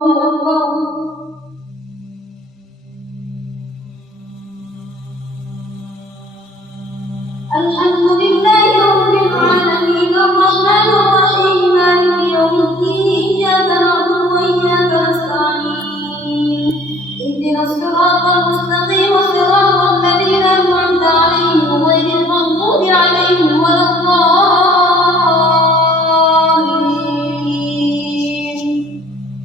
الحمد لله رب العالمين الرحمن الرحيم مالك يوم الدين إياك نعبد وإياك نستعين اهدنا الصراط المستقيم صراط الذين أنعمت عليهم غير المغضوب عليهم ولا الضالين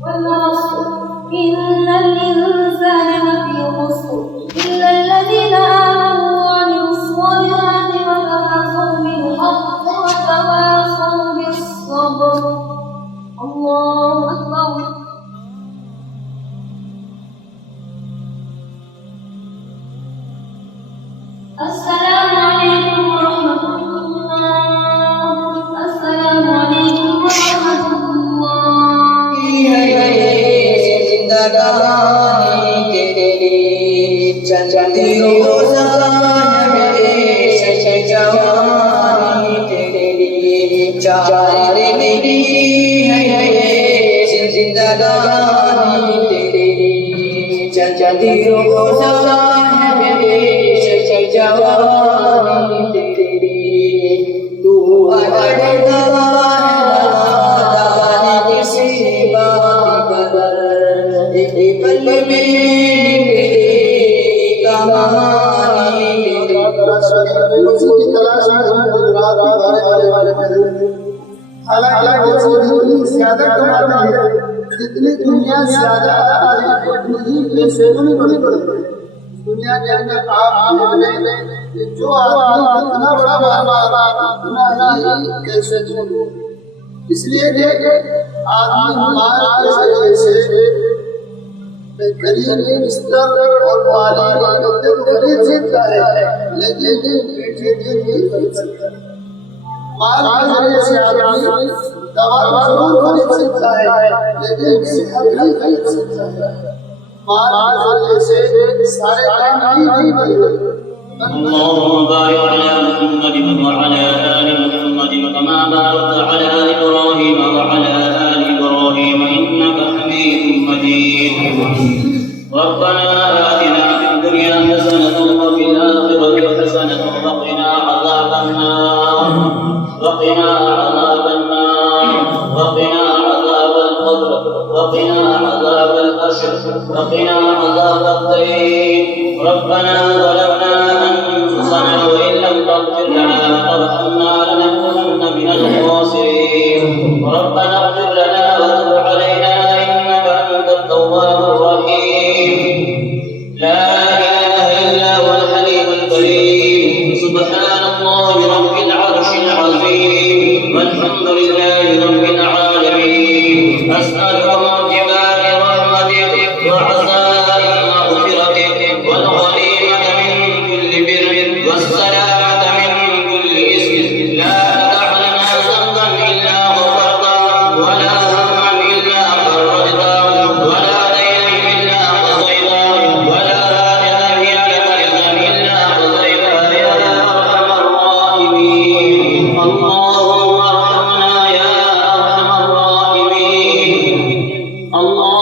والعصر إن الإنسان لفي خسر إلا الذين آمنوا وعملوا الصالحات وتواصوا بالحق وتواصوا بالصبر. الله أكبر. السلام عليكم ورحمة الله. السلام عليكم ورحمة الله. जिंदगानी तेरी चलती रोज़ाना मेरे जवानी तेरी चार मेरी है जिंदगानी तेरी चलती रोज़ाना मेरे जवानी तेरी तू अड़गा ज्यादा कमाते हैं जितनी दुनिया ज्यादा उतनी पैसे नहीं बढ़ते दुनिया के अंदर आप जो आदमी इतना बड़ा उतना कैसे इसलिए आदमी हमारे जैसे गरीब स्तर और वाली बंदे को खरीद सकता है लेकिन पीछे नहीं खरीद सकता माल से आदमी दवा जरूर खरीद सकता है लेकिन सेहत नहीं खरीद सकता है माल से सारे काम नहीं करेगा اللهم بارك على محمد وعلى آل محمد كما باركت على إبراهيم وعلى آل إبراهيم إنك حميد مجيد ربنا آتنا في الدنيا حسنة وفي الآخرة حسنة وقنا عذاب النار وقنا عذاب النار وقنا عذاب القبر وقنا عذاب الحشر وقنا عذاب الدين ربنا ظلمنا أنفسنا وإن لم تغفر لنا وترحمنا لنكونن من الخاسرين ربنا اغفر لنا وتب علينا إنك أنت التواب الرحيم لا إله إلا هو الحليم الكريم سبحان الله رب العرش العظيم والحمد لله رب العالمين أسألك موجبات رحمتك وعزائم مغفرتك والغنيمة من كل بر والسلامة من كل إثم لا تدع لنا ذنبا إلا غفرته ولا هما إلا فرجته ولا دينا إلا قضيته ولا حاجة هي لك رضا إلا قضيتها يا أرحم الراحمين اللهم ارحمنا يا أرحم الراحمين الله